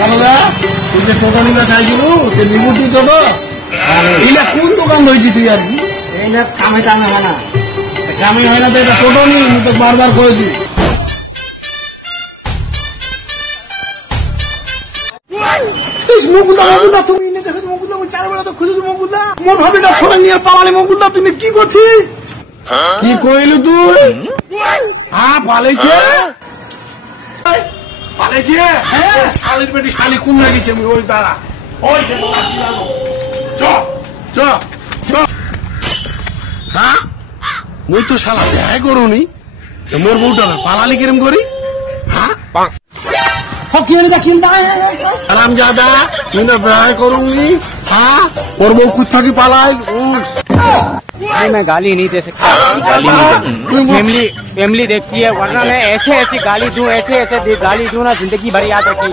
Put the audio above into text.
দাদা তুই যে টোটো নিলে চাইছিলু সে নিবুটি টোটো এইটা কোন দোকান হয়েছি তুই আর কি এইটা কামে টামে হয় না কামে হয় না তো এটা টোটো নি আমি তো বারবার করেছি মগুদা তুমি এনে দেখো মগুদা ওই 4 বেলা তো খুঁজেছো মগুদা মোর ভাবিটা ছোড়া নিয়ে পালালে মগুদা তুমি কি করছিস কি কইলু তুই হ্যাঁ পালাইছে পালাইছে হ্যাঁ শালির বেটি শালি কোন লাগিছে আমি ওই দাঁড়া ওই যে চ চ চ হ্যাঁ মুই তো শালা দেখাই করুনি মোর বউটা পালালি কিরম করি হ্যাঁ आरामजादा मैं ब्याह करूंगी हाँ और वो कुत्ता की पालाए नहीं मैं गाली नहीं दे सकता गाली नहीं दे फैमिली देखती है वरना मैं ऐसे गाली दूं ऐसे गाली दूं ना जिंदगी भर याद रखी